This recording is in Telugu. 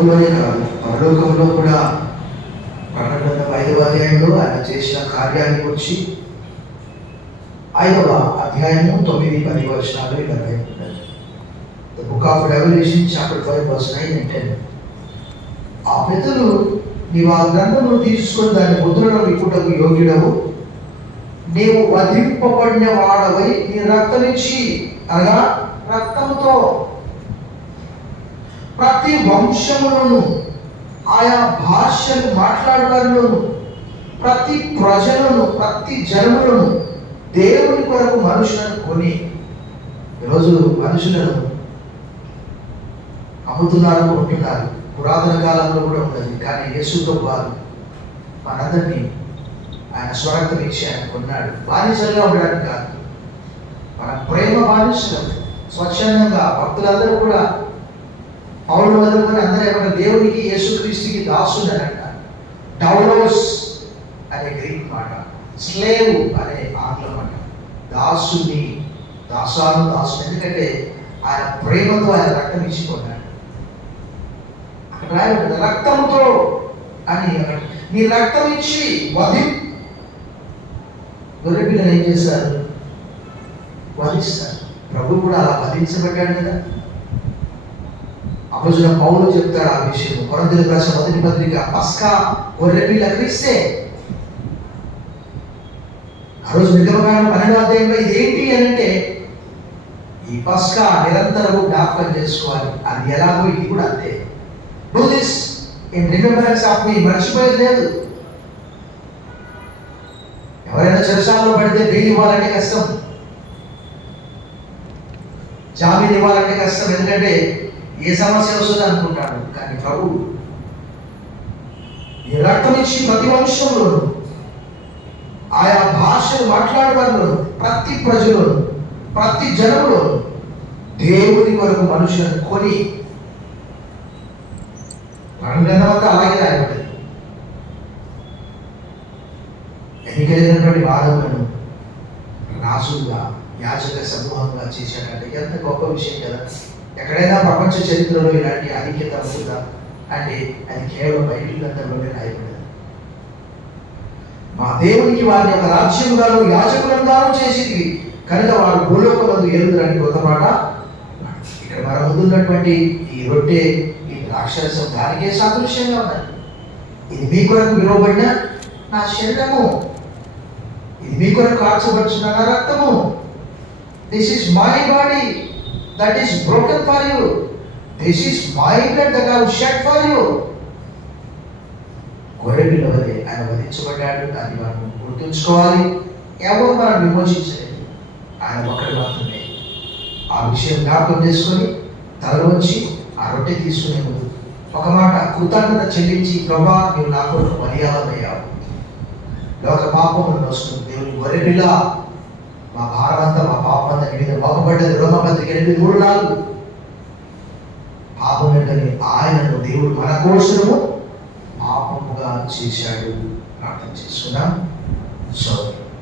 లోకంలోనే కాదు పరలోకంలో కూడా ప్రకటన గ్రంథం 5వ అధ్యాయంలో ఆయన చేసిన కార్యాన్ని గురించి 5వ అధ్యాయము 9-10 వచనాలు ఇలా రాయబడ్డాయి. The book of Revelation chapter 5 verse 9 and 10. ఆ పెద్దలు నీవు ఆ గ్రంథమును తీసుకొని దాని ముద్రను విప్పుటకు యోగ్యుడవు, నీవు వధింపబడిన వాడవై నీ రక్తమిచ్చి అనగా రక్తముతో ప్రతి వంశములను ఆయా భాషలు మాట్లాడేవారులను ప్రతి ప్రజలను ప్రతి జనములను దేవుని కొరకు మనుషులను కొని, ఈరోజు మనుషులను అమ్ముతున్నారు కొంటున్నారు. పురాతన కాలంలో కూడా ఉన్నది. కానీ యేసుతో వారు మనందరినీ ఆయన స్వరక్తం ఇచ్చి ఆయన కొన్నాడు. బానిసలుగా ఉండడానికి కాదు, మన ప్రేమ బానిసలు. స్వచ్ఛందంగా భక్తులందరూ కూడా పౌలు మొదలుకొని అందరూ ఏమన్నా దేవునికి యేసుక్రీస్తుకి దాసుని అని అంటారు. డౌలోస్ అనే గ్రీక్ మాట, స్లేవ్ అనే ఆంగ్లం మాట. దాసుని, దాసాను దాసుని, ఎందుకంటే ఆయన ప్రేమతో ఆయన రక్తం ఇచ్చి కొన్నాడు. అక్కడ రక్తముతో అని, నీ రక్తం ఇచ్చి గొర్రెపిల్లని ఏం చేస్తారు? వధిస్తారు. ప్రభు కూడా అలా వధించబడ్డాడు కదా. అపోస్తలుడైన పౌలు చెప్తాడు ఆ విషయం. కొరింథీయులకు రాసిన 1వ పత్రిక, పస్కా గొర్రెపిల్ల క్రీస్తే. ఆ రోజు నిర్గమకాండం 12వ అధ్యాయంలో ఇదేంటి అని అంటే, ఈ పస్కా నిరంతరము జ్ఞాపకం చేసుకోవాలి. అది ఎలాగో ఇది కూడా అంతే. Do this in remembrance of me. మర్చిపోయేది లేదు. ఎవరైనా చెరసాలలో పడితే బెయిల్ ఇవ్వాలంటే కష్టం, జామీన్ ఇవ్వాలంటే కష్టం, ఎందుకంటే ఏ సమస్య వస్తుందో అనుకుంటాడు. కానీ ప్రభు ఈ రక్తం ఇచ్చి ప్రతి వంశంలోను ఆయా భాషలు మాట్లాడేవారిలో ప్రతి ప్రజలు ప్రతి జనములో దేవుని కొరకు మనుషులను కొని, గ్రంథమంతా అలాగే రాయబడింది. ఎన్నికైనటువంటి వాదములను రాజుగా యాజక సమూహంగా చేశాడంటే ఎంత గొప్ప విషయం కదా. ఎక్కడైనా ప్రపంచ చరిత్రలో ఇలాంటి ఐక్యత ఉంటుందా అంటే అది కేవలం బైబిల్ గ్రంథంలోనే రాయబడింది. మా దేవునికి వారిని ఒక రాజ్యముగాను యాజకులంగాను చేసింది కనుక వారు భూలోకమందు ఏలుదురని కొత్త మాట. ఇక్కడ మన ముందున్నటువంటి ఈ రొట్టె, ఈ ద్రాక్షరసం దానికే సాదృశ్యంగా ఉన్నాయి. ఇది మీ కొరకు విలువబడిన నా శరీరము, ఇది మీ కొరకు కార్చబడుచున్న నా రక్తము. This is my body that is broken for you. This is my blood that I will shed for you. గొర్రెపిల్ల వలె ఆయన వధించబడ్డాడు. దాన్ని మనం గుర్తుంచుకోవాలి. ఎవరు మనం విమోచించలేదు, ఆయన ఒకటి మాత్రమే. ఆ విషయం జ్ఞాపకం చేసుకొని తల వచ్చి ఆ రొట్టె తీసుకునే ముందు ఒక మాట కృతజ్ఞత చెల్లించి, ప్రభా నీవు నా కొరకు బలియాలయ్యావు, లోక పాపములను వస్తుంది. దేవుని గొర్రెపిల్ల, మా భారమంతా మా పాపం అంతా నీ మీద మోపబడ్డది. రోమపత్రిక 8:3-4. పాపం ఏంటని ఆయనను దేవుడు మన కోసము పాపముగా చేశాడు. ప్రార్థన చేసుకున్నాం. సో